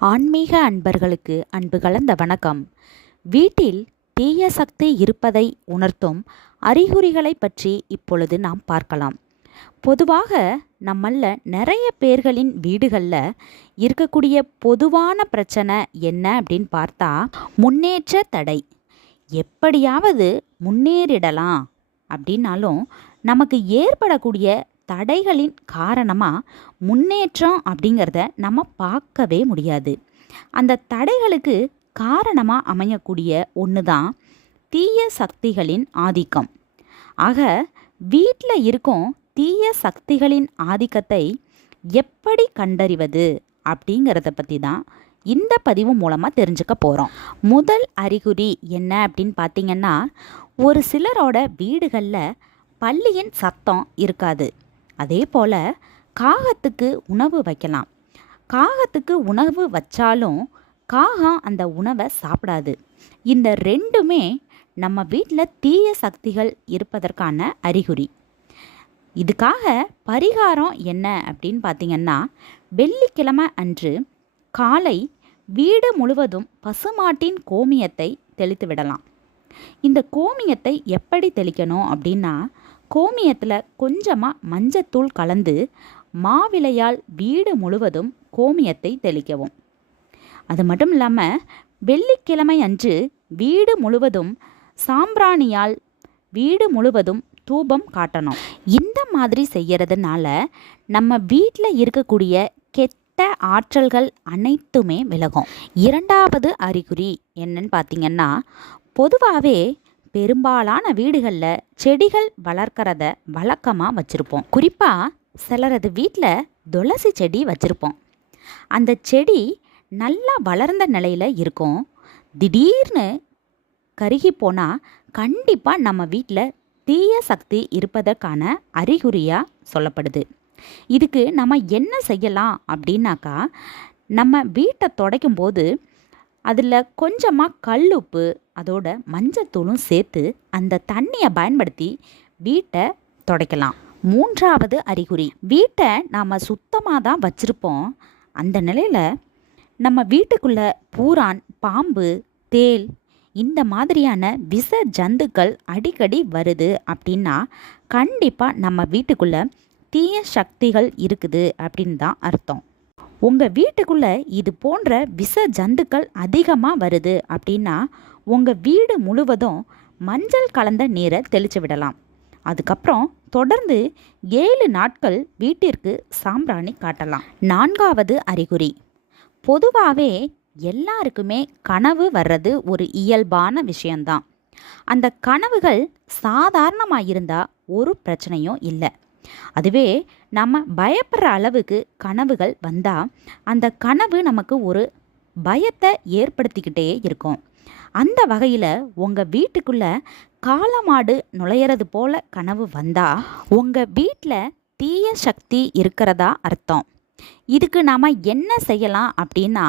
ஆன்மீக அன்பர்களுக்கு அன்பு கலந்த வணக்கம். வீட்டில் தீய சக்தி இருப்பதை உணர்த்தும் அறிகுறிகளை பற்றி இப்பொழுது நாம் பார்க்கலாம். பொதுவாக நம்மள நிறைய பேர்களின் வீடுகளில் இருக்கக்கூடிய பொதுவான பிரச்சனை என்ன அப்படின்னு பார்த்தா முன்னேற்ற தடை. எப்படியாவது முன்னேறிடலாம் அப்படின்னாலும் நமக்கு ஏற்படக்கூடிய தடைகளின் காரணமாக முன்னேற்றம் அப்படிங்கிறத நம்ம பார்க்கவே முடியாது. அந்த தடைகளுக்கு காரணமாக அமையக்கூடிய ஒன்று தான் தீய சக்திகளின் ஆதிக்கம். ஆக வீட்டில் இருக்கும் தீய சக்திகளின் ஆதிக்கத்தை எப்படி கண்டறிவது அப்படிங்கிறத பற்றி தான் இந்த பதிவு மூலமாக தெரிஞ்சுக்க போகிறோம் முதல் அறிகுறி என்ன அப்படின்னு பார்த்தீங்கன்னா ஒரு சிலரோட வீடுகளில் பள்ளியின் சத்தம் இருக்காது. அதே போல் காகத்துக்கு உணவு வைக்கலாம். காகத்துக்கு உணவு வச்சாலும் காகம் அந்த உணவை சாப்பிடாது. இந்த ரெண்டுமே நம்ம வீட்டில் தீய சக்திகள் இருப்பதற்கான அறிகுறி. இதுக்காக பரிகாரம் என்ன அப்படின்னு பார்த்தீங்கன்னா வெள்ளிக்கிழமை அன்று காலை வீடு முழுவதும் பசுமாட்டின் கோமியத்தை தெளித்து விடலாம். இந்த கோமியத்தை எப்படி தெளிக்கணும் அப்படின்னா கோமியத்தில் கொஞ்சமாக மஞ்சத்தூள் கலந்து மாவிலையால் வீடு முழுவதும் கோமியத்தை தெளிக்கவும். அது மட்டும் இல்லாமல் வெள்ளிக்கிழமை அன்று வீடு முழுவதும் சாம்பிராணியால் வீடு முழுவதும் தூபம் காட்டணும். இந்த மாதிரி செய்கிறதுனால நம்ம வீட்டில் இருக்கக்கூடிய கெட்ட ஆற்றல்கள் அனைத்துமே விலகும். இரண்டாவது அறிகுறி என்னன்னு பார்த்தீங்கன்னா பொதுவாகவே பெரும்பாலான வீடுகளில் செடிகள் வளர்க்குறத வழக்கமாக வச்சுருப்போம். குறிப்பாக சிலரது வீட்டில் துளசி செடி வச்சுருப்போம். அந்த செடி நல்லா வளர்ந்த நிலையில் இருக்கும். திடீர்னு கருகி போனால் கண்டிப்பாக நம்ம வீட்டில் தீய சக்தி இருப்பதற்கான அறிகுறியாக சொல்லப்படுது. இதுக்கு நம்ம என்ன செய்யலாம் அப்படின்னாக்கா நம்ம வீட்டை துடைக்கும் போது அதில் கொஞ்சமாக கல்லுப்பு அதோட மஞ்சத்தூளும் சேர்த்து அந்த தண்ணியை பயன்படுத்தி வீட்டை துடைக்கலாம். மூன்றாவது அறிகுறி. வீட்டை நாம் சுத்தமாக தான் வச்சுருப்போம். அந்த நிலையில் நம்ம வீட்டுக்குள்ளே பூரான் பாம்பு தேல் இந்த மாதிரியான விஷ ஜந்துக்கள் அடிக்கடி வருது அப்படின்னா கண்டிப்பாக நம்ம வீட்டுக்குள்ளே தீய சக்திகள் இருக்குது அப்படின்னு தான் அர்த்தம். உங்கள் வீட்டுக்குள்ளே இது போன்ற விஷ ஜந்துக்கள் அதிகமாக வருது அப்படின்னா உங்கள் வீடு முழுவதும் மஞ்சள் கலந்த நீரை தெளித்து விடலாம். அதுக்கப்புறம் தொடர்ந்து ஏழு நாட்கள் வீட்டிற்கு சாம்பிராணி காட்டலாம். நான்காவது அறிகுறி. பொதுவாகவே எல்லாருக்குமே கனவு வர்றது ஒரு இயல்பான விஷயந்தான் அந்த கனவுகள் சாதாரணமாக இருந்தால் ஒரு பிரச்சனையும் இல்லை. அதுவே நம்ம பயப்படுற அளவுக்கு கனவுகள் வந்தால் அந்த கனவு நமக்கு ஒரு பயத்தை ஏற்படுத்திக்கிட்டே இருக்கும். அந்த வகையில் உங்கள் வீட்டுக்குள்ளே காலமாடு நுழையிறது போல கனவு வந்தால் உங்கள் வீட்டில் தீய சக்தி இருக்கிறதா அர்த்தம். இதுக்கு நாம் என்ன செய்யலாம் அப்படின்னா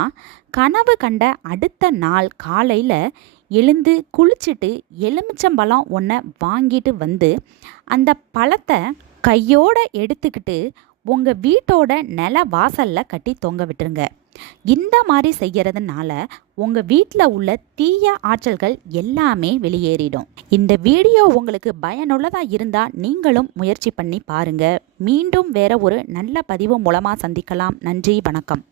கனவு கண்ட அடுத்த நாள் காலையில் எழுந்து குளிச்சுட்டு எலுமிச்சம்பழம் ஒன்றை வாங்கிட்டு வந்து அந்த பழத்தை கையோடு எடுத்துக்கிட்டு உங்கள் வீட்டோட நில வாசலில் கட்டி தொங்க விட்டுருங்க. இந்த மாதிரி செய்கிறதுனால உங்கள் வீட்டில் உள்ள தீய ஆற்றல்கள் எல்லாமே வெளியேறிடும். இந்த வீடியோ உங்களுக்கு பயனுள்ளதாக இருந்தால் நீங்களும் முயற்சி பண்ணி பாருங்கள் மீண்டும் வேற ஒரு நல்ல பதிவு மூலமாக சந்திக்கலாம். நன்றி வணக்கம்.